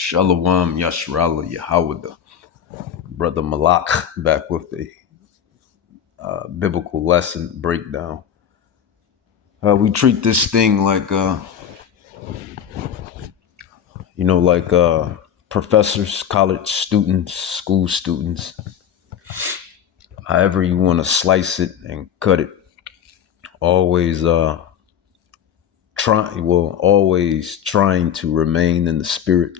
Shalom Yashrala Yahawada. Brother Malak back with the biblical lesson breakdown. We treat this thing like, professors, college students, school students, however you want to slice it and cut it. Always, always trying to remain in the spirit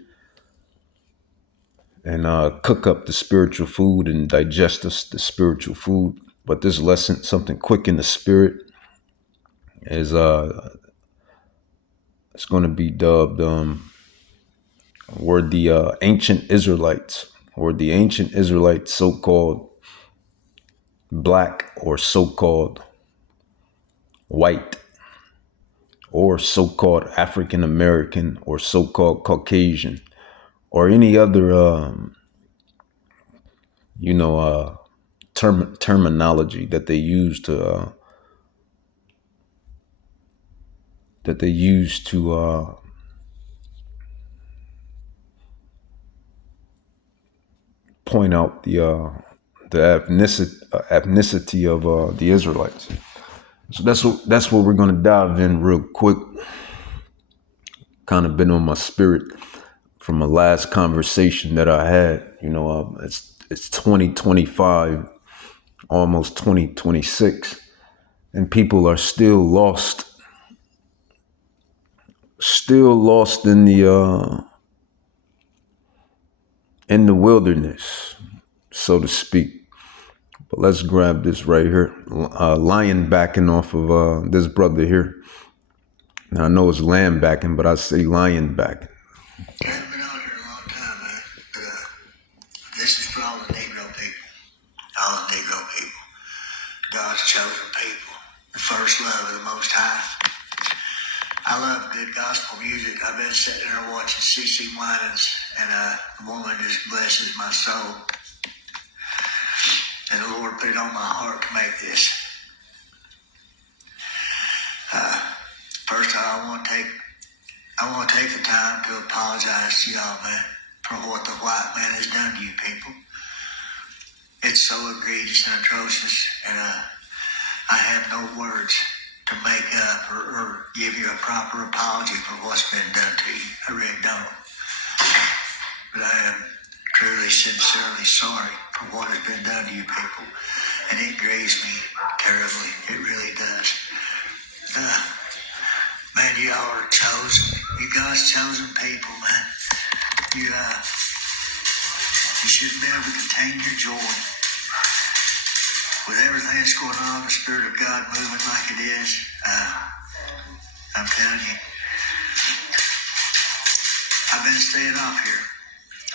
and cook up the spiritual food and digest the spiritual food. But this lesson, something quick in the spirit, is it's going to be dubbed were the ancient Israelites, or the ancient Israelites, so-called black or so-called white or so-called African American or so-called Caucasian or any other terminology that they use to point out the ethnicity of the Israelites. So that's what we're gonna dive in real quick. Kind of been on my spirit from a last conversation that I had. It's 2025, almost 2026, and people are still lost in the wilderness, so to speak. But let's grab this right here. Lion backing off of this brother here. Now, I know it's lamb backing, but I say lion backing. I haven't been out here a long time, man. But this is for all the Negro people. All the Negro people. God's chosen people. The first love of the Most High. I love good gospel music. I've been sitting there watching C.C. Winans, and a woman just blesses my soul. And the Lord put it on my heart to make this. First, I want to take the time to apologize to y'all, man, for what the white man has done to you people. It's so egregious and atrocious, and I have no words to make up or give you a proper apology for what's been done to you. I really don't. But I am truly, sincerely sorry for what has been done to you people, and it grieves me terribly. It really does. Man, you all are chosen. You God's chosen people, man. You should be able to contain your joy. With everything that's going on, the Spirit of God moving like it is, I'm telling you, I've been staying off here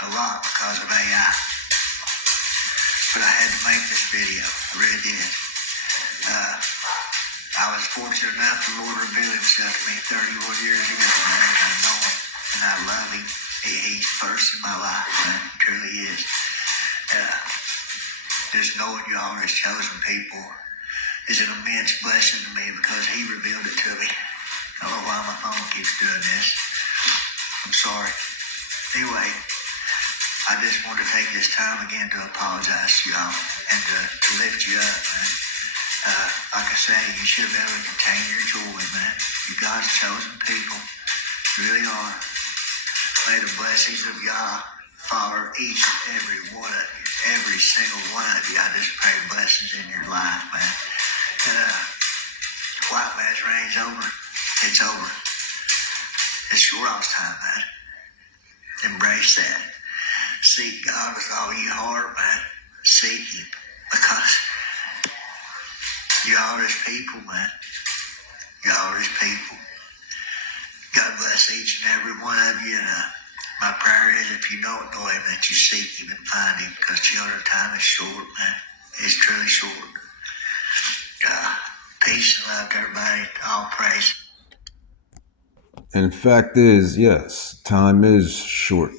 a lot because of AI. But I had to make this video. I really did. I was fortunate enough the Lord revealed himself to me 31 years ago, man. I know him and I love him. He's first in my life, man. He truly is. Just knowing y'all as chosen people is an immense blessing to me because he revealed it to me. I don't know why my phone keeps doing this. I'm sorry. Anyway, I just want to take this time again to apologize to y'all and to lift you up, man. Like I say, you should be able to contain your joy, man. You God's chosen people. You really are. May the blessings of Yah follow each and every one of you. Every single one of you. I just pray blessings in your life, man. And white man's reign's over. It's over. It's your all's time, man. Embrace that. Seek God with all your heart, man. Seek him. Because y'all are his people, man. Y'all are his people. God bless each and every one of you. And my prayer is if you don't know him, that you seek him and find him. Because children, time is short, man. It's truly short. Peace and love to everybody. All praise. And fact is, yes, time is short.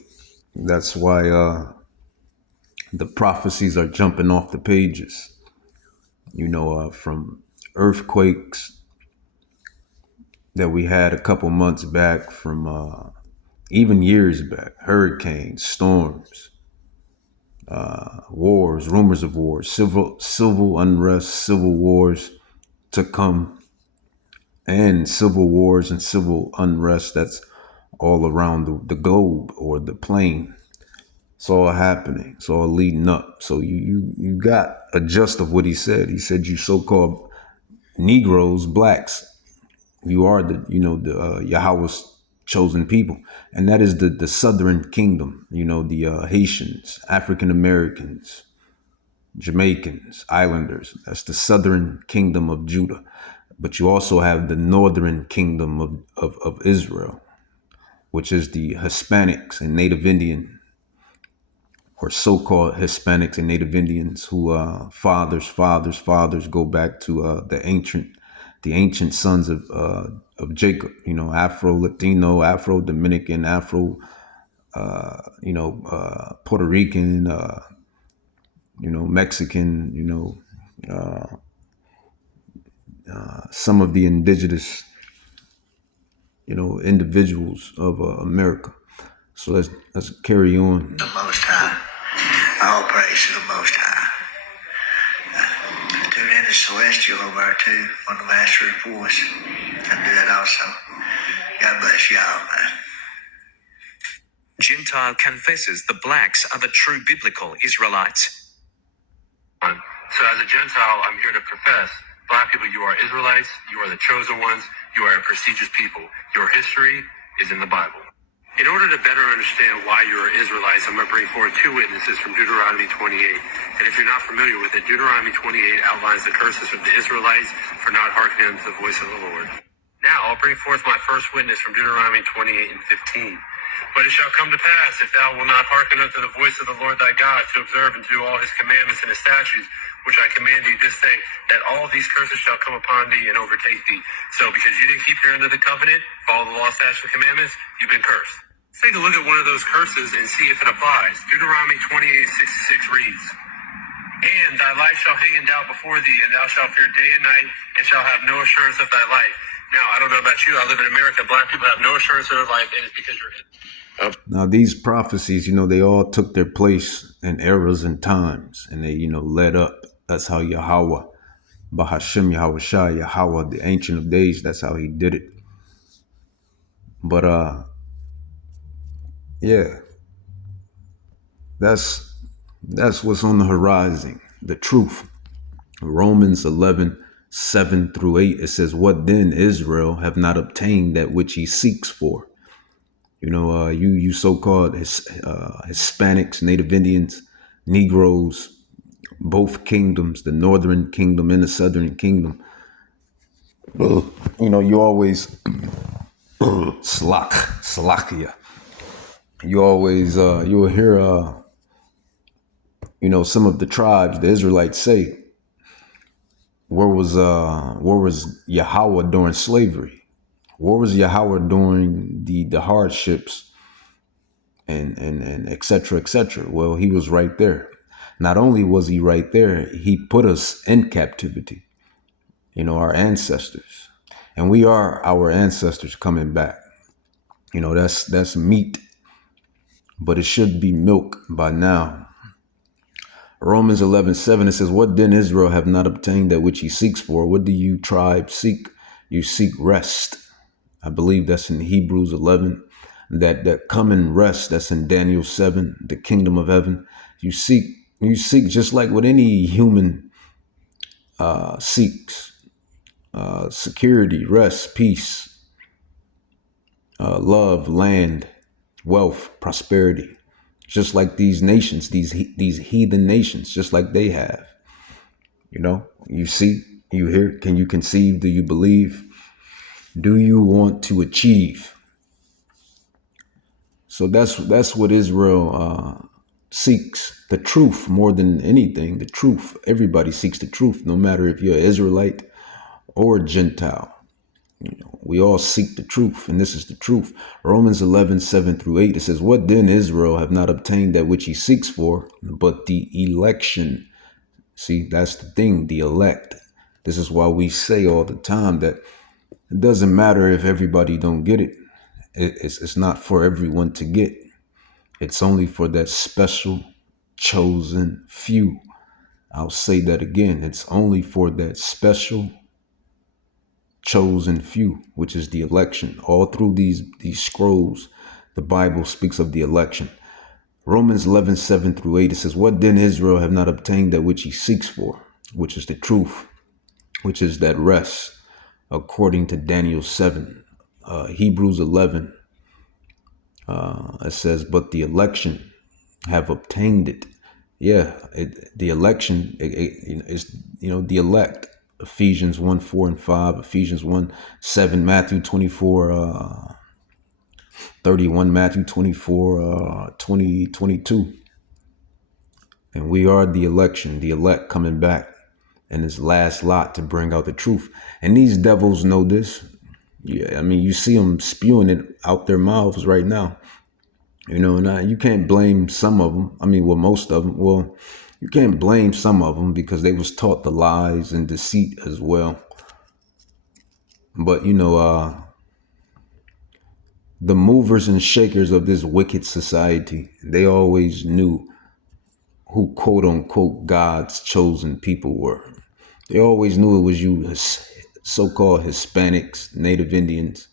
That's why the prophecies are jumping off the pages. From earthquakes that we had a couple months back, from even years back, hurricanes, storms, wars, rumors of wars, civil unrest, civil wars to come, and civil wars and civil unrest that's all around the globe or the plane. It's all happening. It's all leading up. So you got a gist of what he said. He said you so-called Negroes, blacks, you are the Yahweh's chosen people, and that is the Southern Kingdom. The Haitians, African Americans, Jamaicans, Islanders. That's the Southern Kingdom of Judah. But you also have the Northern Kingdom of Israel, which is the Hispanics and Native Indian, or so-called Hispanics and Native Indians, who fathers go back to the ancient sons of Jacob. Afro Latino, Afro Dominican, Afro Puerto Rican, Mexican. Some of the indigenous individuals of America. So let's carry on. The Most High. All praise to the Most High. Tune in to Celestial over there too on the Master Voice. And do that also. God bless y'all, man. Gentile confesses the blacks are the true biblical Israelites. So as a Gentile, I'm here to profess, black people, you are Israelites, you are the chosen ones, you are a prestigious people. Your history is in the Bible. In order to better understand why you are Israelites, I'm going to bring forward two witnesses from Deuteronomy 28. And if you're not familiar with it, Deuteronomy 28 outlines the curses of the Israelites for not hearkening to the voice of the Lord. Now I'll bring forth my first witness from Deuteronomy 28 and 15. But it shall come to pass, if thou wilt not hearken unto the voice of the Lord thy God, to observe and do all his commandments and his statutes, which I command thee this day, that all these curses shall come upon thee and overtake thee. So because you didn't keep your end of the covenant, follow the law, statutes, and commandments, you've been cursed. Let's take a look at one of those curses and see if it applies. Deuteronomy 28:66 reads, And thy life shall hang in doubt before thee, and thou shalt fear day and night, and shalt have no assurance of thy life. Now, I don't know about you, I live in America. Black people have no assurance of their life, and it's because you're in. Now these prophecies, they all took their place in eras and times, and they, led up. That's how Yahweh, Bahashem Yahweh Shai, Yahweh, the Ancient of Days, that's how he did it. But yeah, that's what's on the horizon, the truth. Romans 11:7-8, it says, what then Israel have not obtained that which he seeks for? You so-called Hispanics, Native Indians, Negroes, both kingdoms, the Northern Kingdom and the Southern Kingdom. You always Salakia. You always you'll hear some of the tribes, the Israelites, say, where was Yahweh during slavery? Where was Yahweh during the hardships and et cetera, et cetera? Well, he was right there. Not only was he right there, he put us in captivity, our ancestors. And we are our ancestors coming back. That's meat, but it should be milk by now. Romans 11:7, it says, what then Israel have not obtained that which he seeks for? What do you tribes seek? You seek rest. I believe that's in Hebrews 11. That coming rest, that's in Daniel 7, the kingdom of heaven. You seek just like what any human seeks. Security, rest, peace, love, land, wealth, prosperity. Just like these nations, these heathen nations, just like they have. You see, you hear, can you conceive? Do you believe? Do you want to achieve? So that's what Israel seeks, the truth more than anything, the truth. Everybody seeks the truth, no matter if you're an Israelite or a Gentile. We all seek the truth, and this is the truth. Romans 11:7-8, it says, what then Israel have not obtained that which he seeks for, but the election. See, that's the thing, the elect. This is why we say all the time that it doesn't matter if everybody don't get it. It's not for everyone to get. It's only for that special chosen few. I'll say that again. It's only for that special chosen few, which is the election. All through these scrolls, the Bible speaks of the election. Romans 11:7-8, it says, "What then Israel have not obtained that which he seeks for, which is the truth, which is that rest, according to Daniel 7." Hebrews 11, it says, "But the election have obtained it." Yeah, the election is, the elect. Ephesians 1:4 and 5, Ephesians 1:7, Matthew 24:31, Matthew 24:20-22. And we are the election, the elect coming back in this last lot to bring out the truth. And these devils know this. Yeah, I mean, you see them spewing it out their mouths right now. And you can't blame some of them. I mean, well, most of them. Well, you can't blame some of them because they was taught the lies and deceit as well. But, the movers and shakers of this wicked society, they always knew who quote unquote God's chosen people were. They always knew it was you, so-called Hispanics, Native Indians,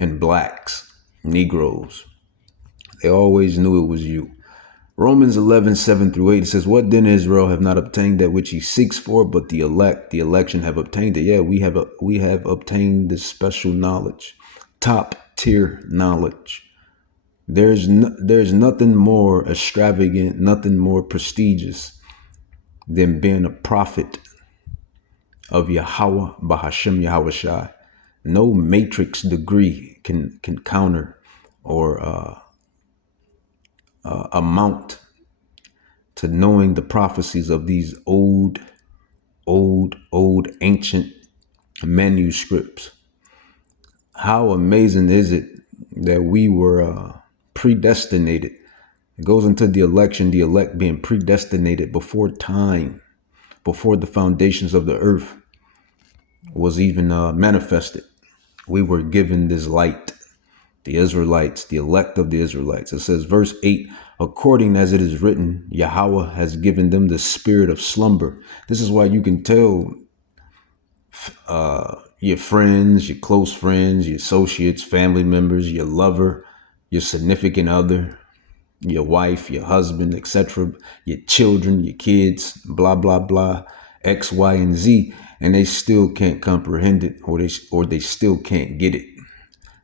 and blacks, Negroes. They always knew it was you. Romans 11:7-8, it says, "What then Israel have not obtained that which he seeks for, but the election have obtained it." Yeah, we have obtained this special knowledge, top tier knowledge. There's nothing more extravagant, nothing more prestigious than being a prophet of Yahweh Bahashem Yahushai. No matrix degree can counter or amount to knowing the prophecies of these old ancient manuscripts. How amazing is it that we were predestinated? It goes into the election, the elect being predestinated before time, before the foundations of the earth was even manifested. We were given this light, the Israelites, the elect of the Israelites. It says, verse 8, "According as it is written, Yahweh has given them the spirit of slumber." This is why you can tell your friends, your close friends, your associates, family members, your lover, your significant other, your wife, your husband, etc., your children, your kids, blah, blah, blah, X, Y, and Z, and they still can't comprehend it, or they still can't get it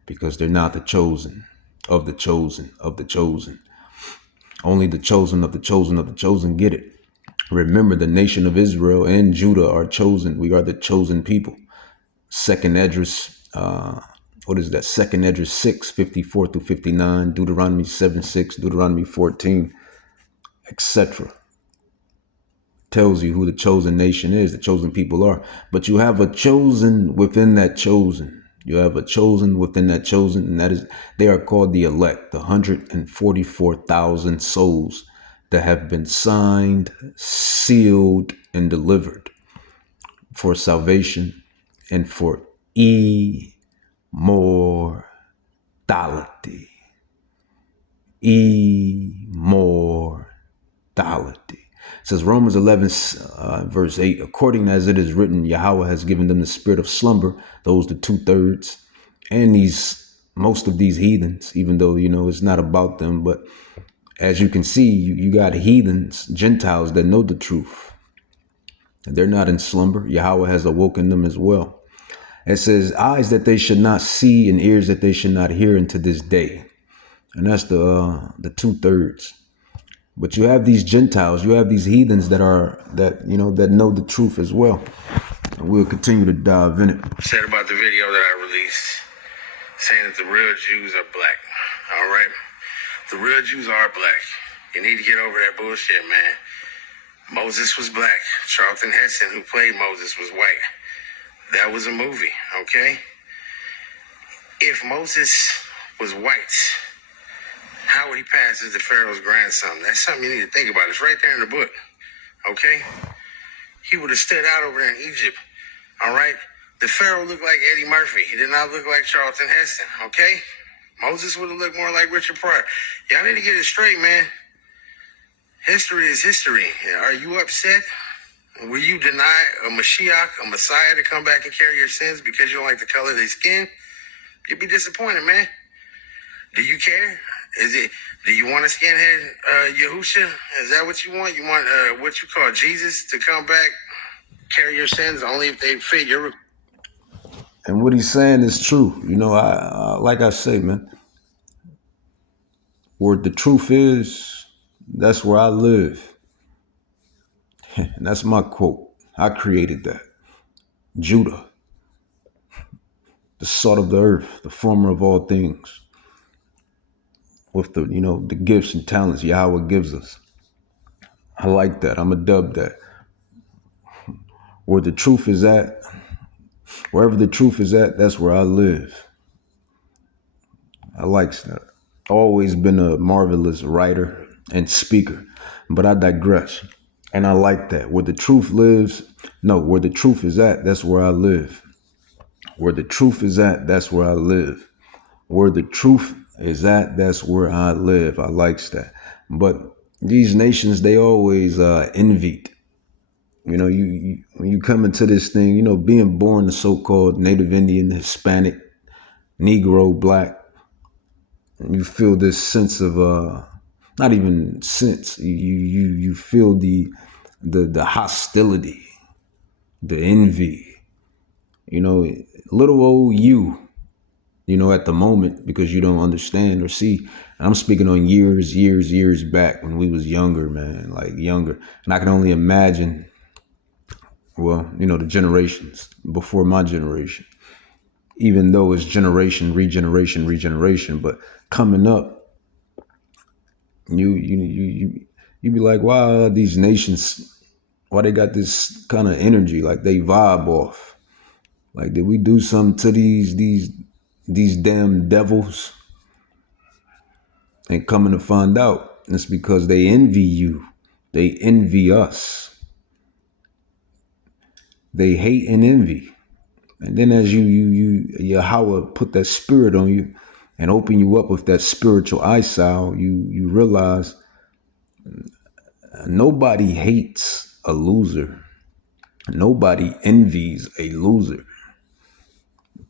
because they're not the chosen of the chosen of the chosen. Only the chosen of the chosen of the chosen get it. Remember, the nation of Israel and Judah are chosen. We are the chosen people. Second Esdras, what is that? Second Esdras 6:54-59, Deuteronomy 7:6, Deuteronomy 14, etc. Tells you who the chosen nation is, the chosen people are. But you have a chosen within that chosen. You have a chosen within that chosen, and that is, they are called the elect, the 144,000 souls that have been signed, sealed, and delivered for salvation and for immortality. Immortality. It says Romans 11, verse 8, "According as it is written, Yahweh has given them the spirit of slumber," those the 2/3, and most of these heathens, even though, it's not about them, but as you can see, you got heathens, Gentiles that know the truth. They're not in slumber. Yahweh has awoken them as well. It says, "Eyes that they should not see and ears that they should not hear unto this day." And that's the 2/3. But you have these Gentiles, you have these heathens that know the truth as well. And we'll continue to dive in it. Said about the video that I released, saying that the real Jews are black. All right? The real Jews are black. You need to get over that bullshit, man. Moses was black. Charlton Heston, who played Moses, was white. That was a movie, okay? If Moses was white, how would he pass as the Pharaoh's grandson? That's something you need to think about. It's right there in the book, okay? He would have stood out over there in Egypt, all right? The Pharaoh looked like Eddie Murphy. He did not look like Charlton Heston, okay? Moses would have looked more like Richard Pryor. Y'all need to get it straight, man. History is history. Are you upset? Will you deny a Mashiach, a Messiah, to come back and carry your sins because you don't like the color of their skin? You'd be disappointed, man. Do you care? Do you want a skinhead Yahusha? Is that what you want? You want what you call Jesus to come back, carry your sins only if they fit your... And what he's saying is true. You know, I like I say, man, where the truth is, that's where I live. And that's my quote. I created that. Judah, the salt of the earth, the former of all things, with the, you know, the gifts and talents Yahweh gives us. I like that. I'm a dub that. Where the truth is at, wherever the truth is at, that's where I live. I like that. Always been a marvelous writer and speaker, but I digress. And I like that. Where the truth lives, no, where the truth is at, that's where I live. Where the truth is at, that's where I live. Where the truth is at, that's where I live. I likes that. But these nations, they always envied. You know, when you come into this thing, you know, being born the so-called Native Indian, Hispanic, Negro, Black, you feel this sense of not even sense. You feel the hostility, the envy. You know, little old you know, at the moment, because you don't understand or see. And I'm speaking on years back when we was younger, man, like younger. And I can only imagine, well, you know, the generations before my generation, even though it's regeneration, but coming up, you be like, wow, these nations, why they got this kind of energy, like they vibe off. Like, did we do something to these damn devils? And coming to find out, it's because they envy you. They envy us. They hate and envy. And then as Yahweh put that spirit on you and open you up with that spiritual eyesight, you realize nobody hates a loser. Nobody envies a loser.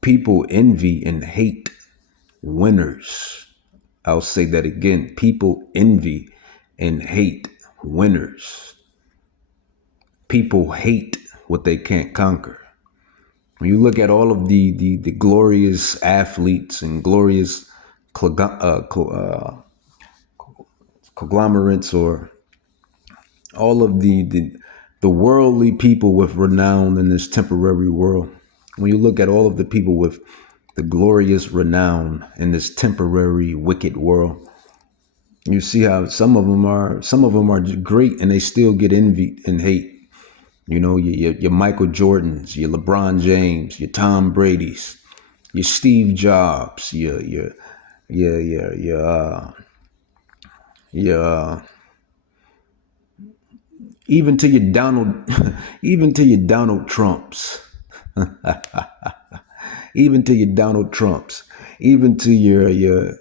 People envy and hate winners. I'll say that again. People envy and hate winners. People hate what they can't conquer. When you look at all of the glorious athletes and glorious conglomerates, or all of the worldly people with renown in this temporary world, when you look at all of the people with the glorious renown in this temporary wicked world, you see how some of them are great and they still get envied and hate. You know, your Michael Jordans, your LeBron James, your Tom Brady's, your Steve Jobs, your even to your even to your Donald Trumps, even to your Donald Trumps, even to your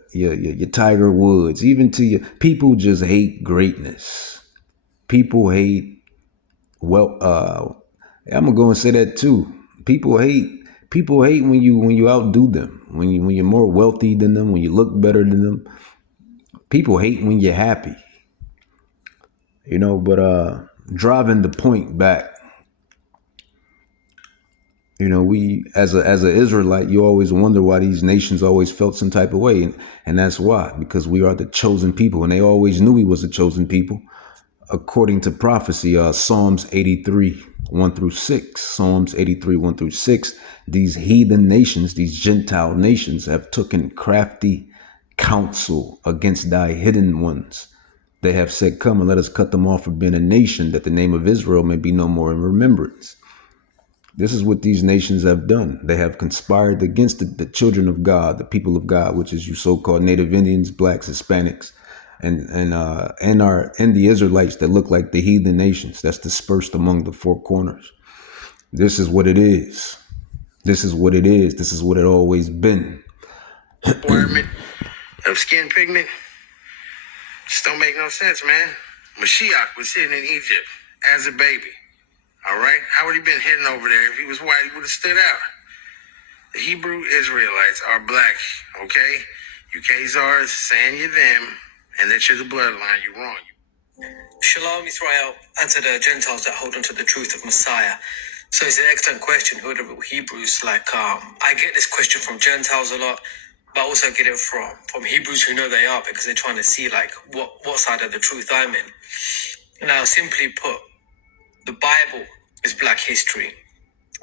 Tiger Woods, even to your people just hate greatness. People hate, well, I'm gonna go and say that too. People hate when you outdo them, when you're more wealthy than them, when you look better than them. People hate when you're happy. You know, but driving the point back, you know, we as an Israelite, you always wonder why these nations always felt some type of way, and that's why, because we are the chosen people, and they always knew we was the chosen people. According to prophecy, Psalms 83, 1 through 6, Psalms 83, 1 through 6, these heathen nations, these Gentile nations have taken crafty counsel against thy hidden ones. They have said, come and let us cut them off for being a nation, that the name of Israel may be no more in remembrance. This is what these nations have done. They have conspired against the children of God, the people of God, which is you so-called Native Indians, Blacks, Hispanics, and the Israelites that look like the heathen nations that's dispersed among the four corners. This is what it is. This is what it is. This is what it always been. of skin pigment just don't make no sense, man. Mashiach was sitting in Egypt as a baby. All right? How would he been hidden over there? If he was white, he would have stood out. The Hebrew Israelites are black, okay? You Khazars saying you're them and that you're the bloodline, you're wrong. Shalom Israel, and to the Gentiles that hold on to the truth of Messiah. So it's an excellent question. Who are the Hebrews? I get this question from Gentiles a lot, but I also get it from Hebrews who know they are because they're trying to see like what side of the truth I'm in. Now, simply put, the Bible is black history.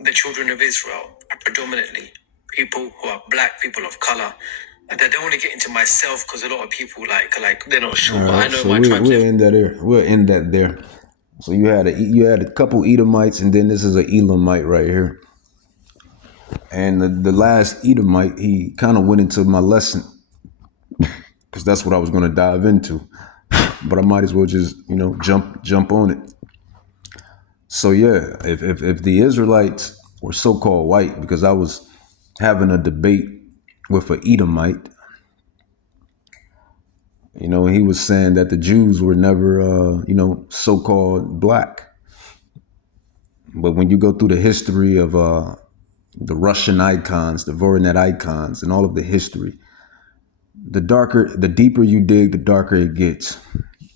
The children of Israel are predominantly people who are black, people of color. And I don't want to get into myself because a lot of people like they're not sure. All But I right, know so my tribes. we'll end that there. We'll end that there. So you had a couple Edomites, and then this is an Elamite right here. And the last Edomite, he kind of went into my lesson because that's what I was going to dive into. But I might as well just jump on it. So yeah, if the Israelites were so-called white, because I was having a debate with an Edomite, he was saying that the Jews were never so-called black. But when you go through the history of the Russian icons, the Voronet icons, and all of the history, the deeper you dig, the darker it gets.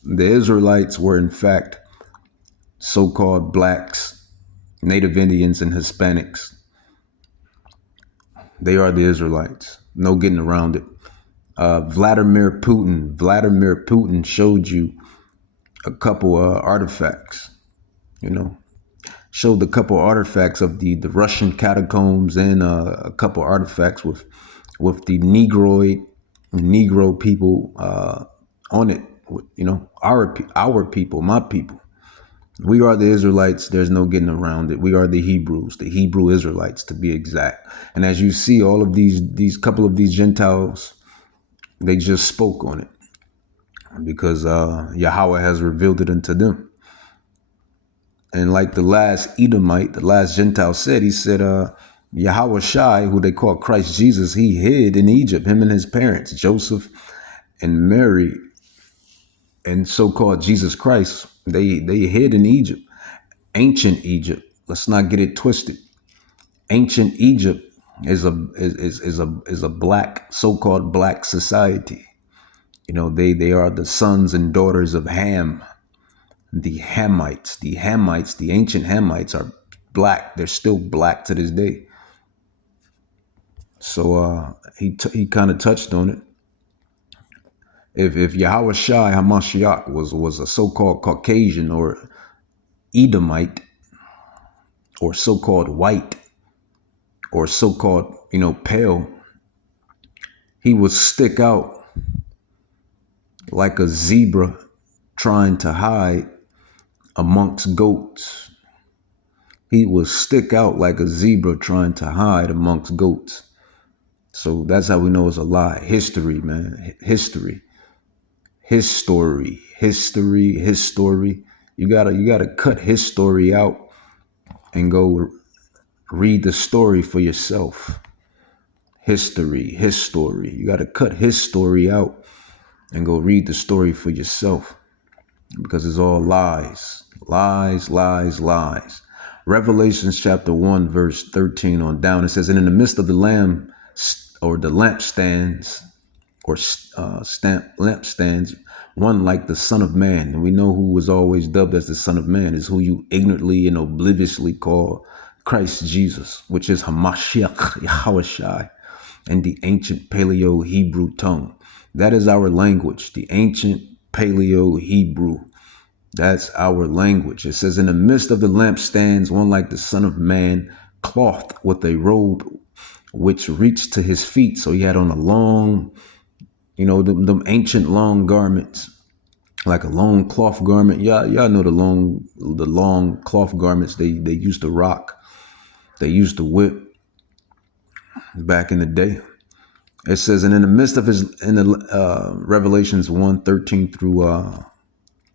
The Israelites were in fact so-called blacks, Native Indians, and Hispanics. They are the Israelites. No getting around it. Vladimir Putin showed you a couple artifacts, showed a couple artifacts of the Russian catacombs and a couple artifacts with the Negro people on it. Our people, my people. We are the Israelites. There's no getting around it. We are the Hebrews, the Hebrew Israelites to be exact. And as you see, all of these couple of these Gentiles, they just spoke on it because Yahweh has revealed it unto them. And like the last Edomite, the last Gentile said, he said, Yahweh Shai, who they call Christ Jesus, he hid in Egypt, him and his parents, Joseph and Mary, and so-called Jesus Christ, they hid in Egypt, ancient Egypt. Let's not get it twisted. Ancient Egypt is a black, so-called black society. They are the sons and daughters of Ham. The Hamites, the ancient Hamites are black. They're still black to this day. So he kind of touched on it. If Yahweh Shai Hamashiach was a so-called Caucasian or Edomite or so-called white or so-called pale, he would stick out like a zebra trying to hide amongst goats. He would stick out like a zebra trying to hide amongst goats. So that's how we know it's a lie. History, man. History. His story. You gotta cut his story out and go read the story for yourself. History. You gotta cut his story out and go read the story for yourself. Because it's all lies. Lies. Revelations chapter 1, verse 13 on down, it says, and in the midst of the lamb or the lampstands or lampstands, one like the Son of Man. And we know who was always dubbed as the Son of Man is who you ignorantly and obliviously call Christ Jesus, which is Hamashiach, Yahweh Shai, in the ancient Paleo Hebrew tongue. That is our language, the ancient Paleo Hebrew. That's our language. It says, in the midst of the lampstands, one like the Son of Man, clothed with a robe which reached to his feet. So he had on a long, them ancient long garments, like a long cloth garment. Y'all know the long cloth garments they used to rock. They used to whip back in the day. It says, and in the midst of in the Revelations 1:13 through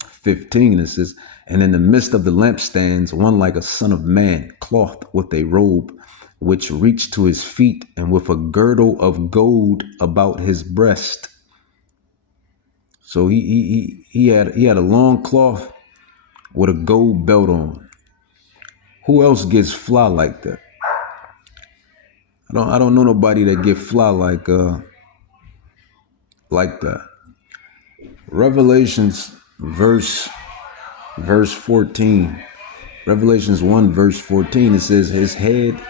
15, it says, and in the midst of the lampstands, one like a Son of Man, clothed with a robe which reached to his feet, and with a girdle of gold about his breast. So he had a long cloth with a gold belt on. Who else gets fly like that? I don't know nobody that get fly like that. Revelations verse 14. Revelations 1 verse 14, it says his head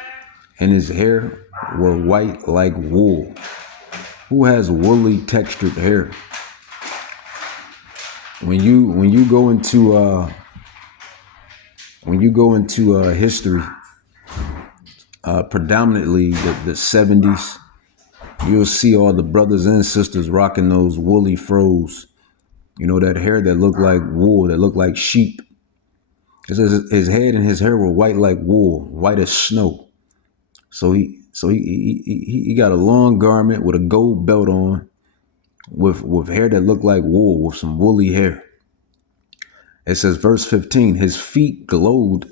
and his hair were white like wool. Who has woolly textured hair? When you go into history, predominantly the 70s, you'll see all the brothers and sisters rocking those woolly froze. You know, that hair that looked like wool, that looked like sheep. It says his head and his hair were white like wool, white as snow. So he got a long garment with a gold belt on, with hair that looked like wool, with some woolly hair. It says verse 15, his feet glowed.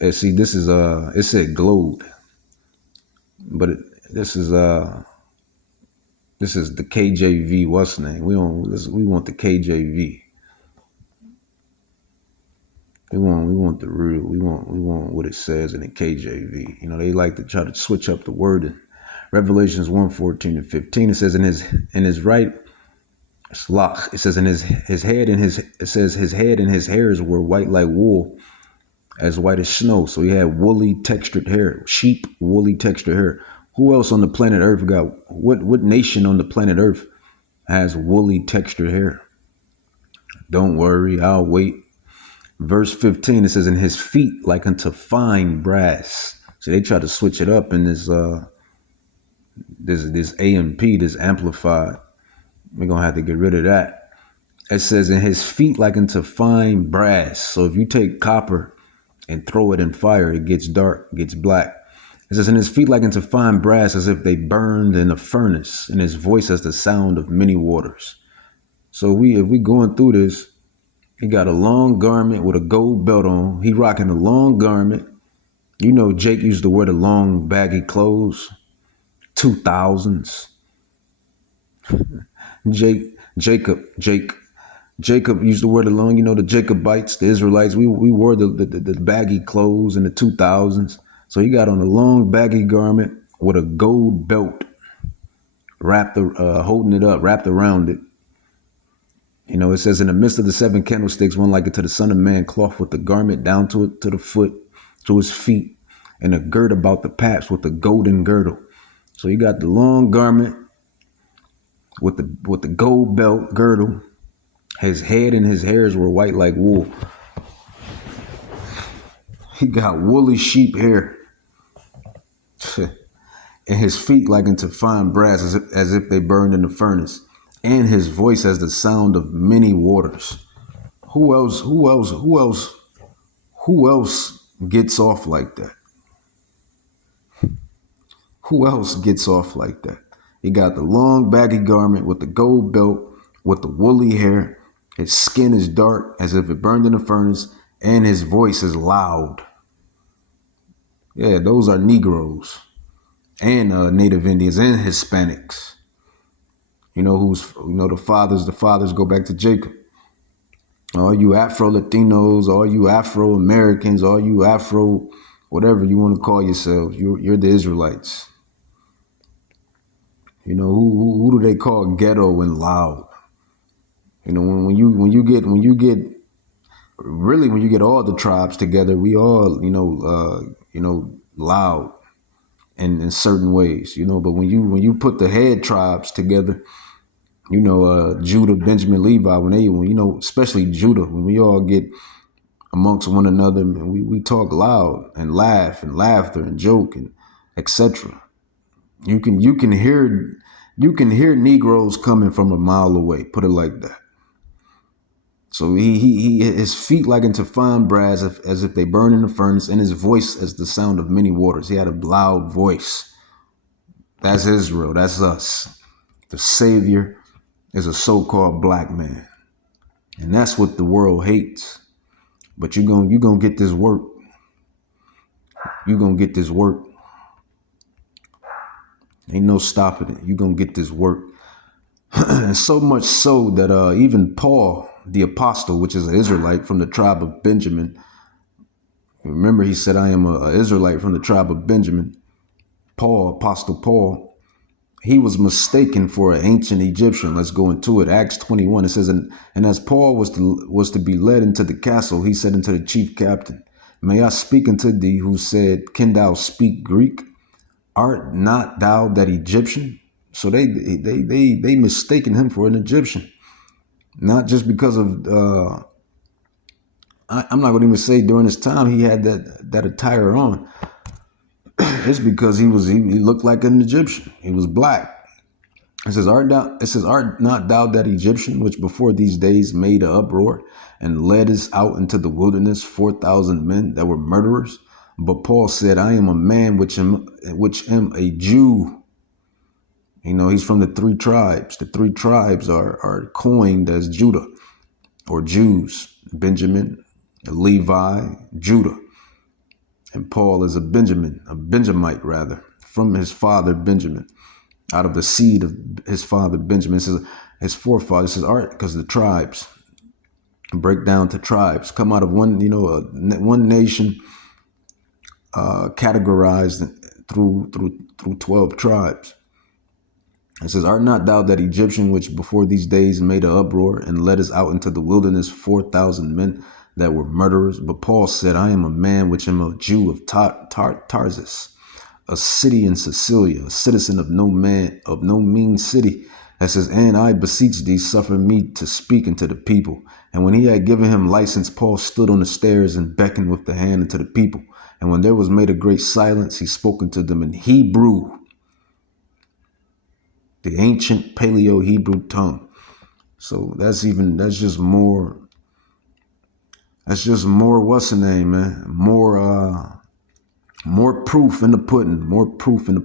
And see, this is it said glowed, but this is the KJV. What's the name? We want the KJV. We want the real. We want what it says in the KJV. You know, they like to try to switch up the wording. Revelations 1:14 and 15. It says in his right slach. It says in his head and his head and his hairs were white like wool, as white as snow. So he had woolly textured hair, sheep woolly textured hair. Who else on the planet Earth what nation on the planet Earth has woolly textured hair? Don't worry, I'll wait. Verse 15, it says, in his feet like unto fine brass. So they try to switch it up in this AMP, this amplified. We're gonna have to get rid of that. It says in his feet like unto fine brass. So if you take copper and throw it in fire, it gets dark, gets black. It says in his feet like unto fine brass, as if they burned in a furnace, and his voice as the sound of many waters. So if we going through this, he got a long garment with a gold belt on. He rocking a long garment. You know, Jake used to wear the long baggy clothes. 2000s. Jacob used to wear the long, you know, the Jacobites, the Israelites. We wore the baggy clothes in the 2000s. So he got on a long baggy garment with a gold belt holding it up, wrapped around it. You know, it says in the midst of the seven candlesticks, one like it to the Son of Man, cloth with the garment down to the foot, to his feet, and a girt about the paps with the golden girdle. So he got the long garment with the gold belt girdle. His head and his hairs were white like wool. He got woolly sheep hair. And his feet like into fine brass, as if they burned in the furnace. And his voice as the sound of many waters. Who else gets off like that? Who else gets off like that? He got the long baggy garment with the gold belt, with the woolly hair. His skin is dark as if it burned in a furnace, and his voice is loud. Yeah, those are Negroes and Native Indians and Hispanics. You know the fathers go back to Jacob. All you Afro-Latinos, all you Afro-Americans, all you Afro, whatever you want to call yourselves, you're the Israelites. You know, who do they call ghetto and loud? You know, when you get all the tribes together, we all, loud in certain ways, you know, but when you put the head tribes together, you know, Judah, Benjamin, Levi, especially Judah, when we all get amongst one another, we talk loud and laugh and laughter and joke and etc. You can hear Negroes coming from a mile away. Put it like that. So his feet like into fine brass, as if they burn in the furnace, and his voice as the sound of many waters. He had a loud voice. That's Israel. That's us. The Savior is a so-called black man, and that's what the world hates. But you're gonna get this work. You're gonna get this work. Ain't no stopping it. You're gonna get this work. And so much so that even Paul, the apostle, which is an Israelite from the tribe of Benjamin, remember he said, I am an Israelite from the tribe of Benjamin. Paul, Apostle Paul, he was mistaken for an ancient Egyptian. Let's go into it. Acts 21, it says, and as Paul was to be led into the castle, he said unto the chief captain, may I speak unto thee? Who said, can thou speak Greek? Art not thou that Egyptian? So they mistaken him for an Egyptian, not just because of I'm not going to even say during his time he had that attire on. It's because he looked like an Egyptian. He was black. It says, art not thou that Egyptian which before these days made an uproar and led us out into the wilderness 4,000 men that were murderers? But Paul said, I am a man which am a Jew. You know, he's from the three tribes. The three tribes are coined as Judah or Jews: Benjamin, Levi, Judah. And Paul is a Benjamite rather, from his father Benjamin, out of the seed of his father Benjamin. It says his forefathers, says art, because the tribes break down to tribes, come out of one, one nation, categorized through 12 tribes. It says, art not thou that Egyptian which before these days made an uproar and led us out into the wilderness 4,000 men that were murderers? But Paul said, I am a man which am a Jew of Tarsus, a city in Sicilia, a citizen of no mean city. That says, and I beseech thee, suffer me to speak unto the people. And when he had given him license, Paul stood on the stairs and beckoned with the hand unto the people. And when there was made a great silence, he spoke unto them in Hebrew, the ancient Paleo-Hebrew tongue. So that's just more, what's the name, man? More proof in the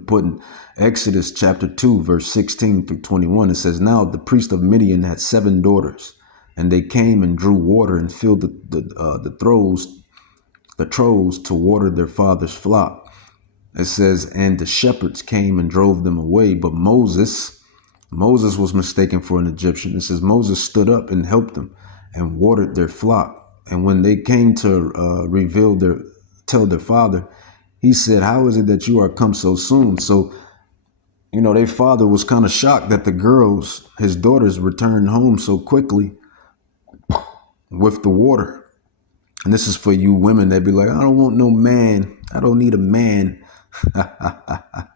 pudding, Exodus chapter 2, verse 16 through 21. It says, now the priest of Midian had 7 daughters, and they came and drew water and filled the troughs to water their father's flock. It says, and the shepherds came and drove them away, but Moses was mistaken for an Egyptian. It says Moses stood up and helped them and watered their flock. And when they came to tell their father, he said, how is it that you are come so soon? So, their father was kind of shocked that the girls, his daughters, returned home so quickly with the water. And this is for you women that be like, I don't want no man. I don't need a man. I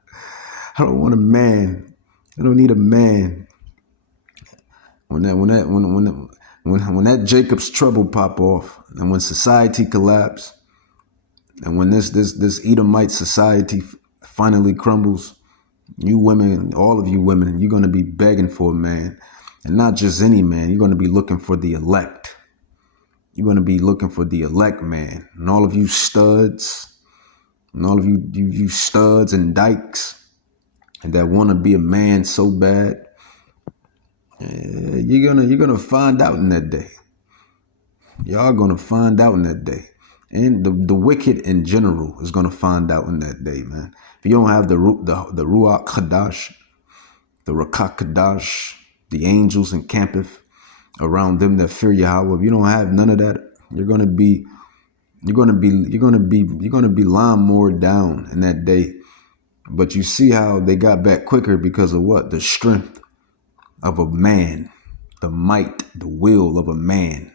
don't want a man. I don't need a man. When that Jacob's trouble pop off, and when society collapse, and when this Edomite society finally crumbles, you women, all of you women, you're gonna be begging for a man, and not just any man. You're gonna be looking for the elect. You're gonna be looking for the elect man, and all of you studs. And all of you studs and dykes and that want to be a man so bad, you're gonna find out in that day. Y'all gonna find out in that day. And the wicked in general is gonna find out in that day, man. If you don't have the Ruach Kadash, the Rakak Kadash, the angels encampeth around them that fear Yahweh, if you don't have none of that, you're gonna be lawnmowered down in that day. But you see how they got back quicker because of what? The strength of a man, the might, the will of a man.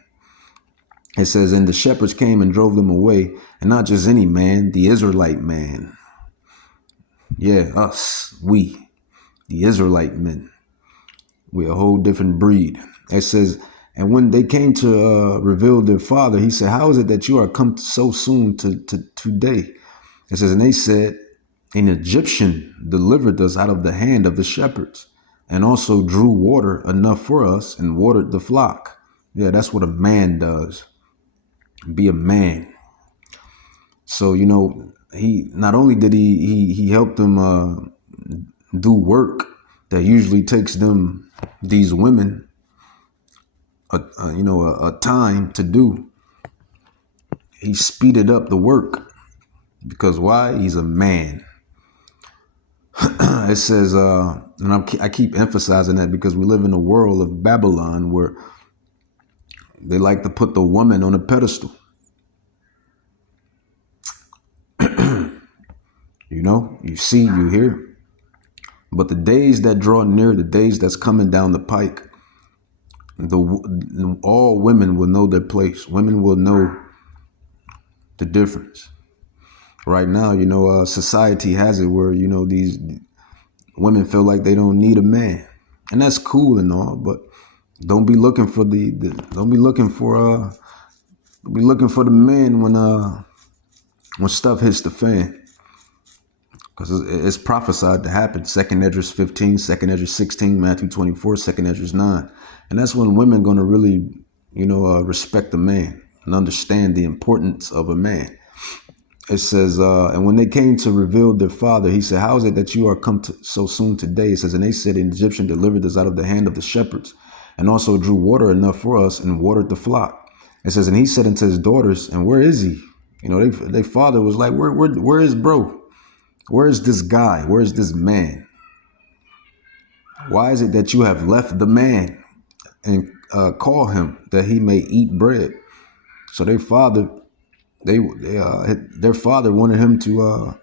It says, and the shepherds came and drove them away, and not just any man, the Israelite man. Yeah, us, we, the Israelite men. We're a whole different breed. It says, and when they came to reveal their father, he said, how is it that you are come so soon to today? It says, and they said, an Egyptian delivered us out of the hand of the shepherds, and also drew water enough for us and watered the flock. Yeah, that's what a man does. Be a man. So, he not only did he help them do work that usually takes them, these women, a time to do. He speeded up the work because why? He's a man. It says, and I keep emphasizing that because we live in a world of Babylon where they like to put the woman on a pedestal. You know, you see, you hear. But the days that draw near, the days that's coming down the pike, all women will know their place. Women will know the difference. Right now, you know, society has it where, you know, these women feel like they don't need a man. And that's cool and all, but don't be looking for don't be looking for be looking for the men when stuff hits the fan. Because it's prophesied to happen. 2nd Esdras 15, 2nd Esdras 16, Matthew 24, 2nd Esdras 9. And that's when women going to really, you know, respect the man and understand the importance of a man. It says, and when they came to reveal their father, he said, how is it that you are come to so soon today? It says, and they said, an Egyptian delivered us out of the hand of the shepherds and also drew water enough for us and watered the flock. It says, and he said unto his daughters, and where is he? You know, their father was like, where is bro? Where is this guy? Where is this man? Why is it that you have left the man and call him that he may eat bread? So their father, their father wanted him to,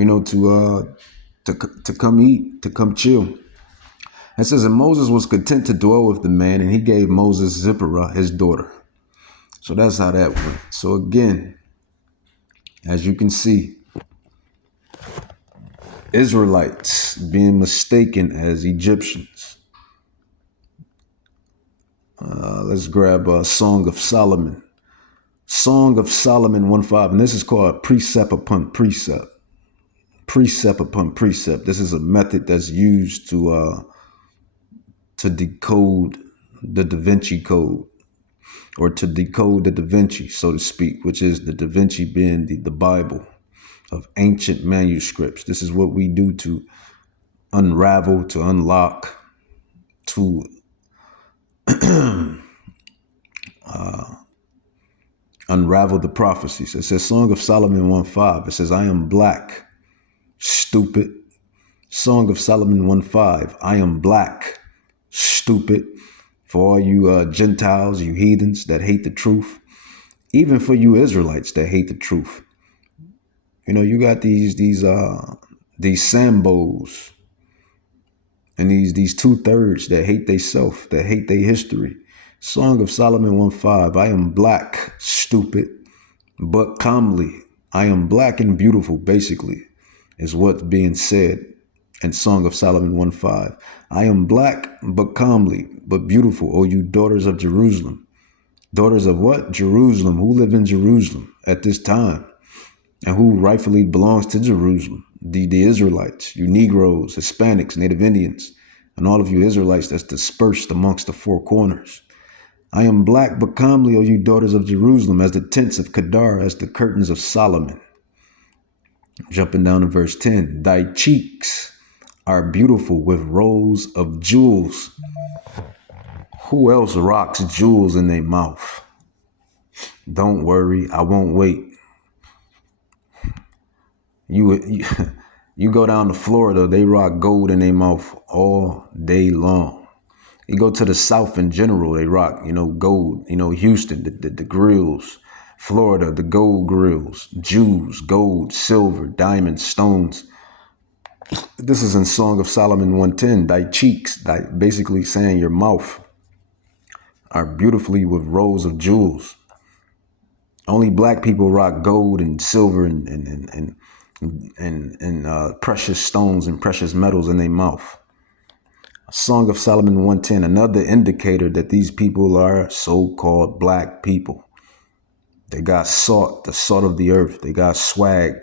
you know, to come eat, to come chill. It says, and Moses was content to dwell with the man, and he gave Moses Zipporah, his daughter. So that's how that went. So again, as you can see, Israelites being mistaken as Egyptians. Let's grab a Song of Solomon. Song of Solomon 1:5, and this is called precept upon precept. Precept upon precept. This is a method that's used to decode the Da Vinci Code, or to decode the Da Vinci, so to speak, which is the Da Vinci being the Bible of ancient manuscripts. This is what we do to unravel, to unlock, to unravel the prophecies. It says Song of Solomon 1:5. It says, I am black, stupid. Song of Solomon 1:5. I am black, stupid. For all you Gentiles, you heathens that hate the truth, even for you Israelites that hate the truth. You know, you got these Sambos and these 2/3 that hate they self, that hate their history. Song of Solomon 1:5. I am black, stupid, but comely. I am black and beautiful, basically, is what's being said in Song of Solomon 1:5. I am black, but comely, but beautiful, O you daughters of Jerusalem. Daughters of what? Jerusalem. Who live in Jerusalem at this time? And who rightfully belongs to Jerusalem? The Israelites, you Negroes, Hispanics, Native Indians, and all of you Israelites that's dispersed amongst the four corners. I am black, but comely, O you daughters of Jerusalem, as the tents of Kedar, as the curtains of Solomon. Jumping down to verse 10. Thy cheeks are beautiful with rows of jewels. Who else rocks jewels in their mouth? Don't worry, I won't wait. You go down to Florida, they rock gold in their mouth all day long. You go to the South in general, they rock, you know, gold. You know, Houston, the grills. Florida, the gold grills. Jewels, gold, silver, diamonds, stones. This is in Song of Solomon 1:10. Thy cheeks, basically saying your mouth, are beautifully with rows of jewels. Only black people rock gold and silver and precious stones and precious metals in their mouth. Song of Solomon 1:10, another indicator that these people are so-called black people. They got salt, the salt of the earth. They got swag.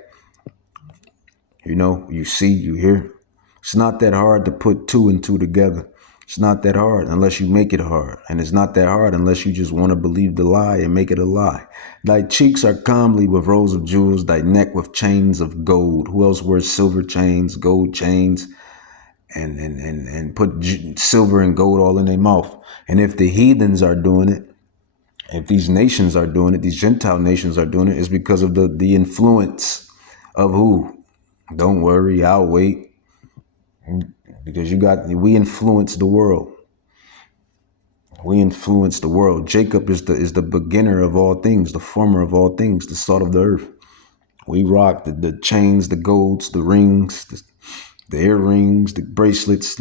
You know, you see, you hear. It's not that hard to put 2 and 2 together. It's not that hard unless you make it hard. And it's not that hard unless you just want to believe the lie and make it a lie. Thy cheeks are comely with rows of jewels, thy neck with chains of gold. Who else wears silver chains, gold chains, and put silver and gold all in their mouth? And if the heathens are doing it, if these nations are doing it, these Gentile nations are doing it, it's because of the influence of who? Don't worry, I'll wait. because we influence the world. We influence the world. Jacob is the beginner of all things, the former of all things, the salt of the earth. We rock the chains, the golds, the rings, the earrings, the bracelets,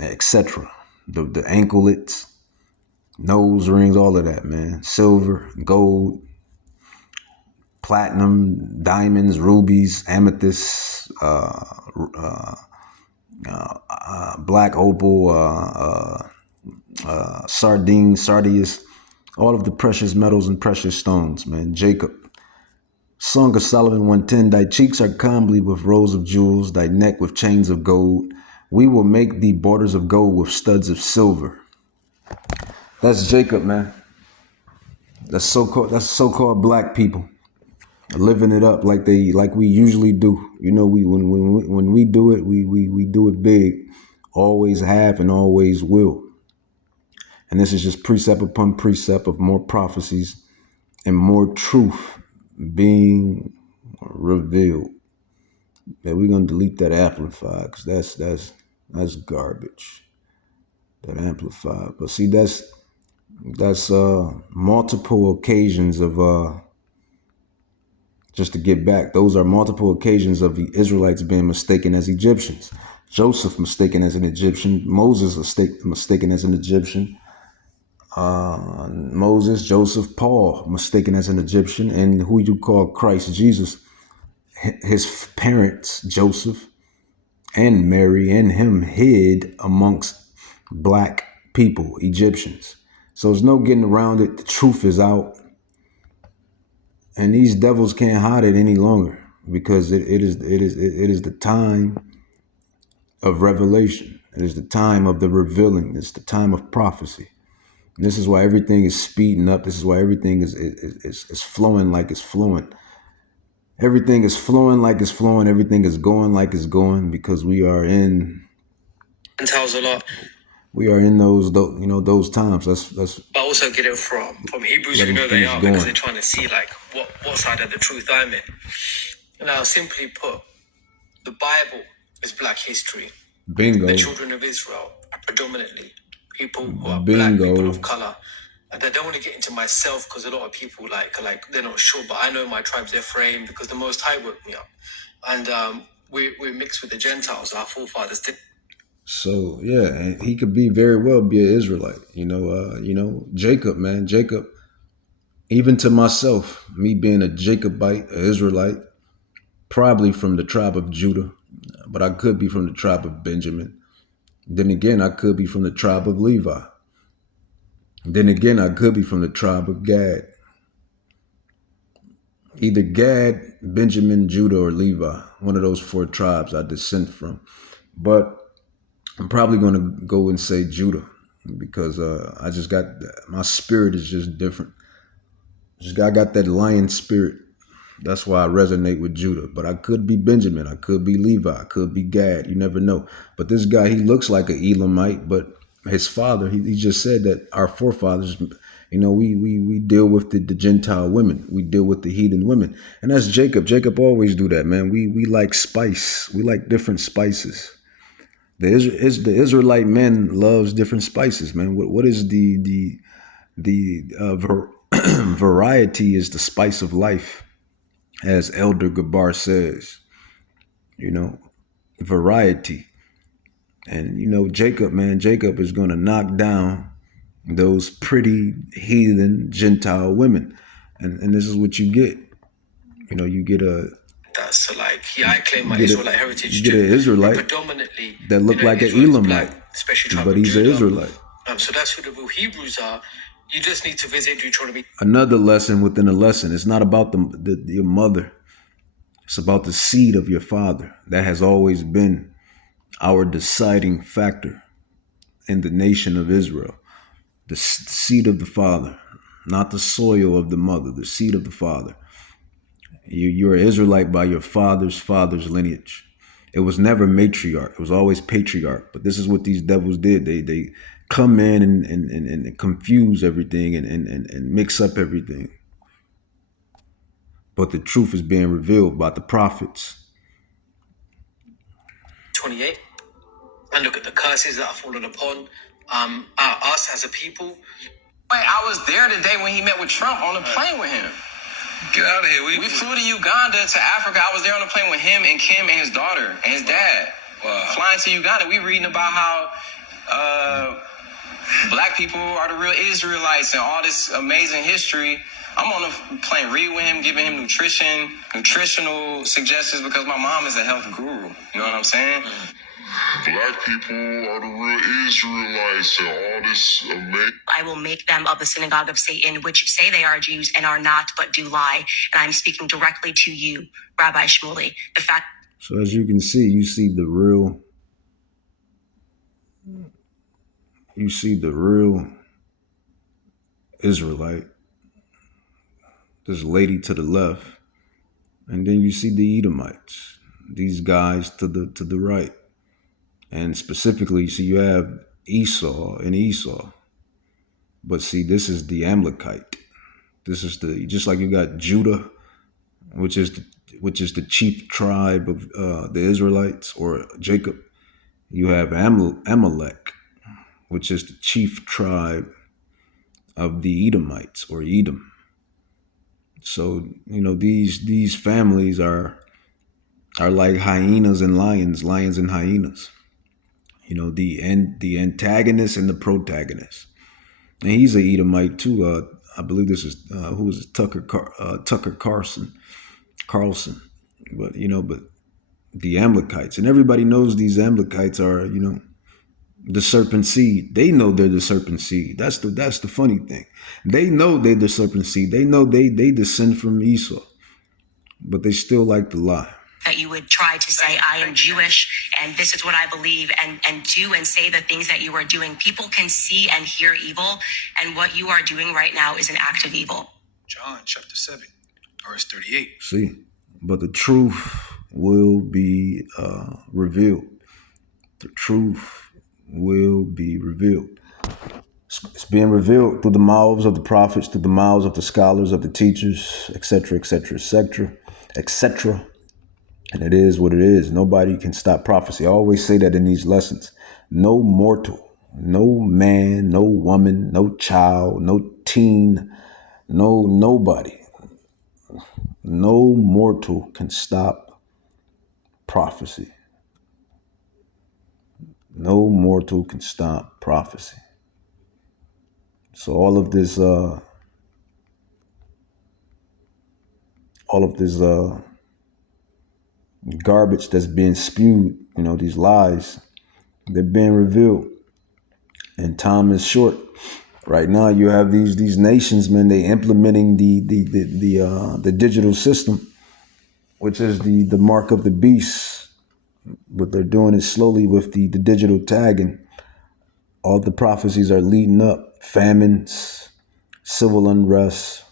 etc. The anklets, nose rings, all of that, man. Silver, gold, platinum, diamonds, rubies, amethysts, black opal, sardine, sardius, all of the precious metals and precious stones, man. Jacob. Song of Solomon 110, thy cheeks are comely with rows of jewels, thy neck with chains of gold. We will make thee borders of gold with studs of silver. That's Jacob, man. That's so-called black people living it up like we usually do. You know, when we do it, we do it big. Always have and always will. And this is just precept upon precept of more prophecies and more truth being revealed. Yeah, we're gonna delete that amplify because that's garbage. That amplify. But see, that's multiple occasions of just to get back, those are multiple occasions of the Israelites being mistaken as Egyptians. Joseph mistaken as an Egyptian, Moses mistaken as an Egyptian, Moses, Joseph, Paul mistaken as an Egyptian, and who you call Christ Jesus, his parents, Joseph and Mary and him hid amongst black people, Egyptians. So there's no getting around it. The truth is out. And these devils can't hide it any longer because it is the time of revelation. It is the time of the revealing. It's the time of prophecy. And this is why everything is speeding up. This is why everything is flowing like it's flowing. Everything is flowing like it's flowing. Everything is going like it's going because we are in. And tells a lot. We are in those times. Let's. But also get it from Hebrews who know they are because they're trying to see like what side of the truth I'm in. Now, simply put, the Bible is black history. Bingo. The children of Israel are predominantly people who are black, people of color. And I don't want to get into myself because a lot of people like they're not sure, but I know my tribe's Ephraim because the Most High woke me up, and we're mixed with the Gentiles. Our forefathers did. So yeah, and he could be very well be an Israelite. Jacob, man, Jacob. Even to myself, me being a Jacobite, an Israelite, probably from the tribe of Judah, but I could be from the tribe of Benjamin. Then again, I could be from the tribe of Levi. Then again, I could be from the tribe of Gad. Either Gad, Benjamin, Judah, or Levi. One of those four tribes I descend from. But I'm probably going to go and say Judah because I just got, my spirit is just different. I got that lion spirit. That's why I resonate with Judah. But I could be Benjamin. I could be Levi. I could be Gad. You never know. But this guy, he looks like an Elamite, but his father, he just said that our forefathers, we deal with the Gentile women. We deal with the heathen women. And that's Jacob. Jacob always do that, man. We like spice. We like different spices. The Israelite man loves different spices, man. What is the variety is the spice of life, as Elder Gabar says. Variety. And Jacob, man, Jacob is going to knock down those pretty heathen Gentile women, and this is what you get. You get a. That's so like, yeah, I claim my Israelite heritage. You get an Israelite predominantly that look like an Elamite, especially but he's an Israelite. So that's who the real Hebrews are. You just need to visit Deuteronomy. Another lesson within a lesson. It's not about your mother. It's about the seed of your father. That has always been our deciding factor in the nation of Israel. The seed of the father, not the soil of the mother, the seed of the father. You're an Israelite by your father's lineage. It was never matriarch. It was always patriarch. But this is what these devils did. They come in and confuse everything and mix up everything. But the truth is being revealed by the prophets. 28. And look at the curses that have fallen upon us as a people. Wait, I was there the day when he met with Trump on the plane with him. Get out of here. We flew to Uganda to Africa. I was there on the plane with him and Kim and his daughter and his dad. Wow. Flying to Uganda. We reading about how black people are the real Israelites and all this amazing history. I'm on the plane reading with him, giving him nutritional suggestions because my mom is a health guru. You know what I'm saying? Black people are the real Israelites and all this amazing. I will make them of the synagogue of Satan, which say they are Jews and are not, but do lie. And I'm speaking directly to you, Rabbi Shmuley. The fact. So as you can see, you see the real Israelite, this lady to the left, and then you see the Edomites, these guys to the right. And specifically, see, you have Esau and Esau. But see, this is the Amalekite. This is just like you got Judah, which is the chief tribe of the Israelites, or Jacob. You have Amalek, which is the chief tribe of the Edomites, or Edom. So, these families are like hyenas and lions and hyenas. The antagonist and the protagonist. And he's a Edomite too. I believe this is who is it? Tucker Carlson. But the Amalekites, and everybody knows these Amalekites are the serpent seed. They know they're the serpent seed. That's the funny thing. They know they're the serpent seed. They know they descend from Esau, but they still like to lie. That you would try to say, I am Jewish and this is what I believe, and do and say the things that you are doing. People can see and hear evil, and what you are doing right now is an act of evil. John chapter 7, verse 38. See, but the truth will be revealed. The truth will be revealed. It's being revealed through the mouths of the prophets, through the mouths of the scholars, of the teachers, etc., etc., etc., etc. And it is what it is. Nobody can stop prophecy. I always say that in these lessons. No mortal, no man, no woman, no child, no teen, nobody. No mortal can stop prophecy. No mortal can stop prophecy. So all of this garbage that's being spewed, these lies, they're being revealed. And time is short. Right now, you have these nations, man. They implementing the digital system, which is the mark of the beast. But they're doing it slowly with the digital tagging. All the prophecies are leading up: famines, civil unrest.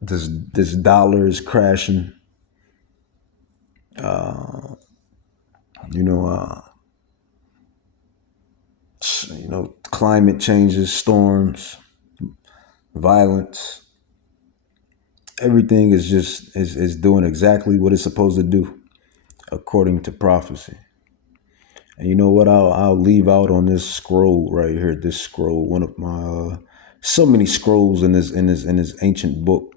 This dollar is crashing. Climate changes, storms, violence. Everything is just is doing exactly what it's supposed to do, according to prophecy. And you know what? I'll leave out on this scroll right here. This scroll, one of my so many scrolls in this ancient book.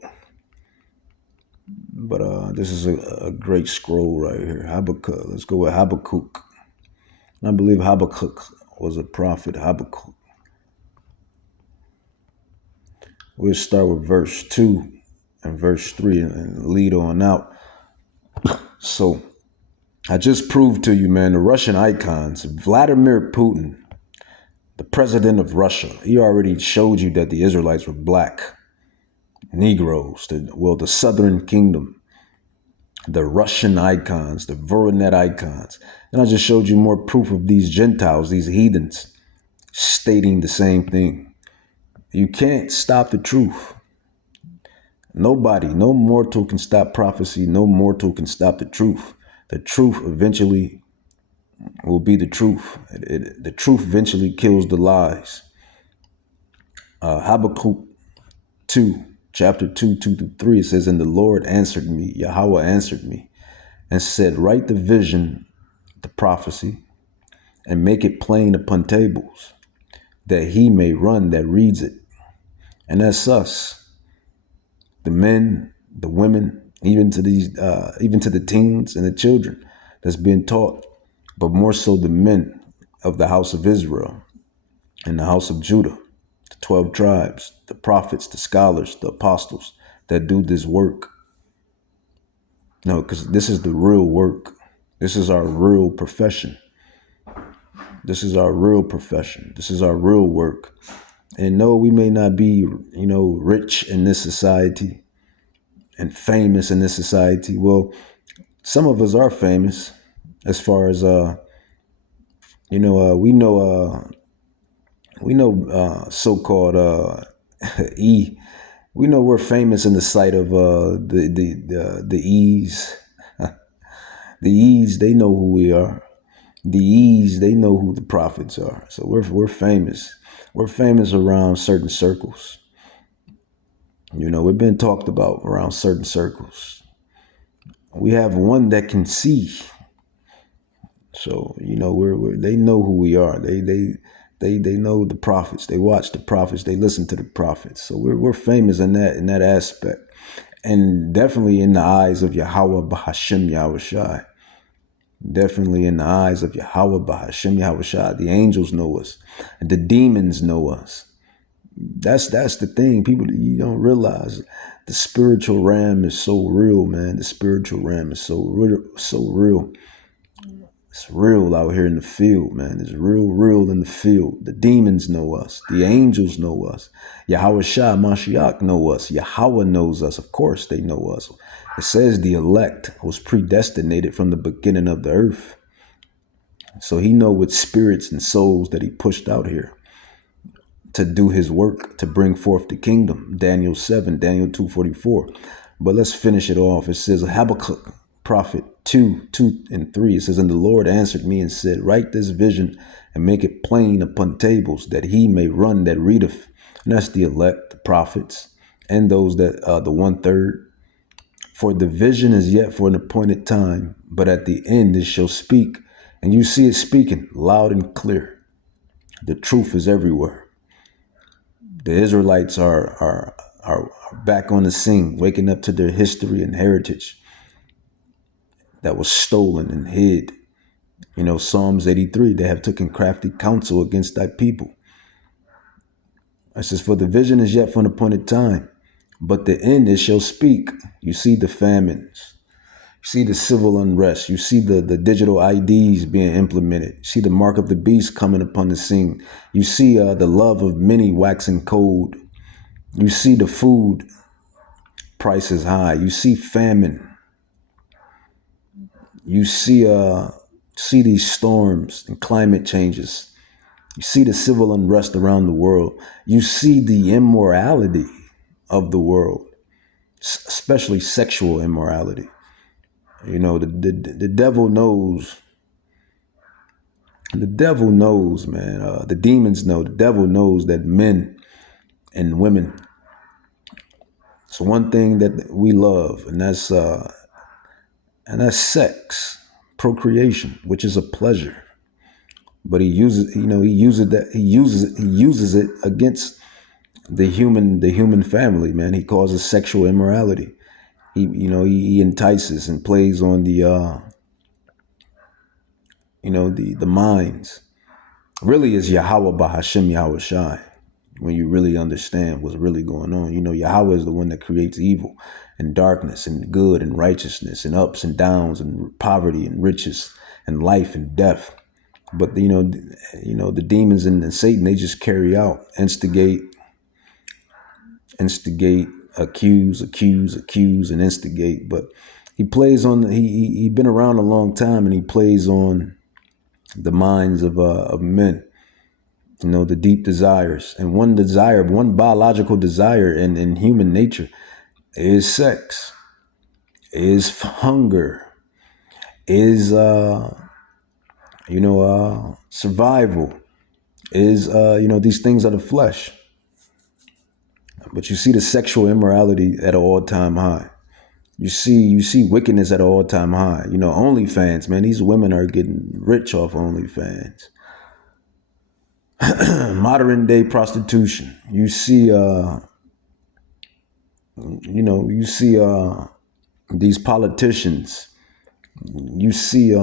But this is a great scroll right here. Habakkuk. Let's go with Habakkuk. I believe Habakkuk was a prophet. Habakkuk. We'll start with verse 2 and verse 3 and lead on out. So I just proved to you, man, the Russian icons, Vladimir Putin, the president of Russia, he already showed you that the Israelites were black, Negroes, the Southern Kingdom, the Russian icons, the Voronet icons. And I just showed you more proof of these Gentiles, these heathens, stating the same thing. You can't stop the truth. Nobody, no mortal can stop prophecy. No mortal can stop the truth. The truth eventually will be the truth. The truth eventually kills the lies. Habakkuk 2, chapter 2, 2 through 3, it says, and the Lord answered me, Yahweh answered me and said, write the vision, the prophecy, and make it plain upon tables, that he may run that reads it. And that's us, the men, the women, even to the teens and the children that's being taught, but more so the men of the house of Israel and the house of Judah, the 12 tribes, the prophets, the scholars, the apostles that do this work. No, because this is the real work. This is our real profession. This is our real profession. This is our real work. And no, we may not be, rich in this society and famous in this society. Well, some of us are famous as far as, we know so-called E. We know we're famous in the sight of the E's. The E's, they know who we are. The E's, they know who the prophets are. So we're famous. We're famous around certain circles. We've been talked about around certain circles. We have one that can see. So, they know who we are. They know the prophets. They watch the prophets. They listen to the prophets. So we're famous in that aspect. And definitely in the eyes of Yahweh Bahashim Yahushai. Definitely in the eyes of Yahweh Bahashim Yahushai. The angels know us. And the demons know us. That's the thing. People, you don't realize the spiritual realm is so real, man. The spiritual realm is so real. It's real out here in the field, man. It's real in the field. The demons know us. The angels know us. Yahweh Shah Mashiach know us. Yahweh knows us. Of course they know us. It says the elect was predestinated from the beginning of the earth. So he know what spirits and souls that he pushed out here to do his work, to bring forth the kingdom. Daniel 7, Daniel 2:44. But let's finish it off. It says Habakkuk, prophet 2 and 3. It says, and the Lord answered me and said, write this vision and make it plain upon tables, that he may run that readeth. And that's the elect, the prophets, and those that the 1/3. For the vision is yet for an appointed time, but at the end it shall speak. And you see it speaking loud and clear. The truth is everywhere. The Israelites are back on the scene, waking up to their history and heritage that was stolen and hid. Psalms 83, they have taken crafty counsel against thy people. It says, for the vision is yet for an appointed time, but the end it shall speak. You see the famines. You see the civil unrest. You see the digital IDs being implemented. You see the mark of the beast coming upon the scene. You see the love of many waxing cold. You see the food prices high. You see famine. You see these storms and climate changes. You see the civil unrest around the world. You see the immorality of the world, especially sexual immorality. The devil knows. The devil knows, man. The demons know. The devil knows that men and women. It's one thing that we love, and that's sex, procreation, which is a pleasure. But he uses it against the human family, man. He causes sexual immorality. He entices and plays on the minds. Really is Yahweh Bahashim Yahushai. When you really understand what's really going on, Yahweh is the one that creates evil and darkness and good and righteousness and ups and downs and poverty and riches and life and death. But the demons and Satan, they just carry out, instigate, accuse, and instigate. But he plays on. He been around a long time, and he plays on the minds of men. The deep desires, and one biological desire in human nature is sex, is hunger, is survival, is these things are the flesh. But you see the sexual immorality at an all-time high. You see wickedness at an all-time high. You know, OnlyFans, man, these women are getting rich off OnlyFans. Modern day prostitution. You see these politicians. You see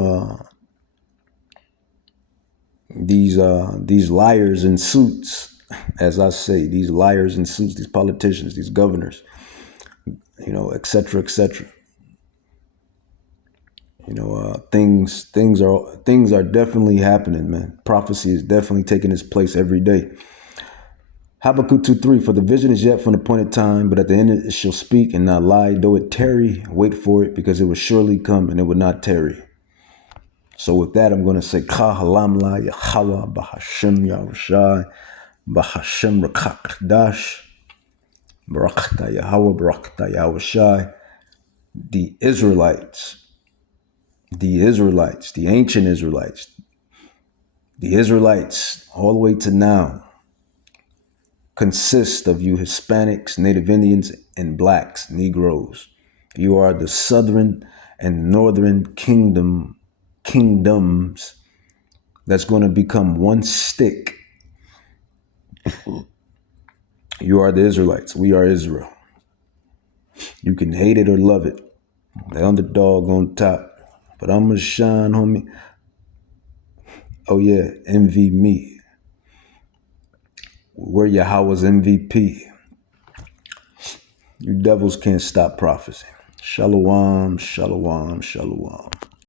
these liars in suits, as I say, these liars in suits, these politicians, these governors, et cetera, et cetera. Things are definitely happening, man. Prophecy is definitely taking its place every day. Habakkuk 2:3, for the vision is yet for an appointed time, but at the end it shall speak and not lie. Though it tarry, wait for it, because it will surely come and it will not tarry. So with that, I'm going to say, Ka halam la Yahweh b'Hashem Yahushai b'Hashem Rakakdash Barakta Yahweh Barakta Yahushai. The Israelites, the ancient Israelites, the Israelites all the way to now consist of you Hispanics, Native Indians, and blacks, Negroes. You are the southern and northern kingdoms that's going to become one stick. You are the Israelites. We are Israel. You can hate it or love it. The underdog on top. But I'm going to shine, homie. Oh yeah, envy me. We're Yahweh's MVP. You devils can't stop prophecy. Shalom, shalom, shalom.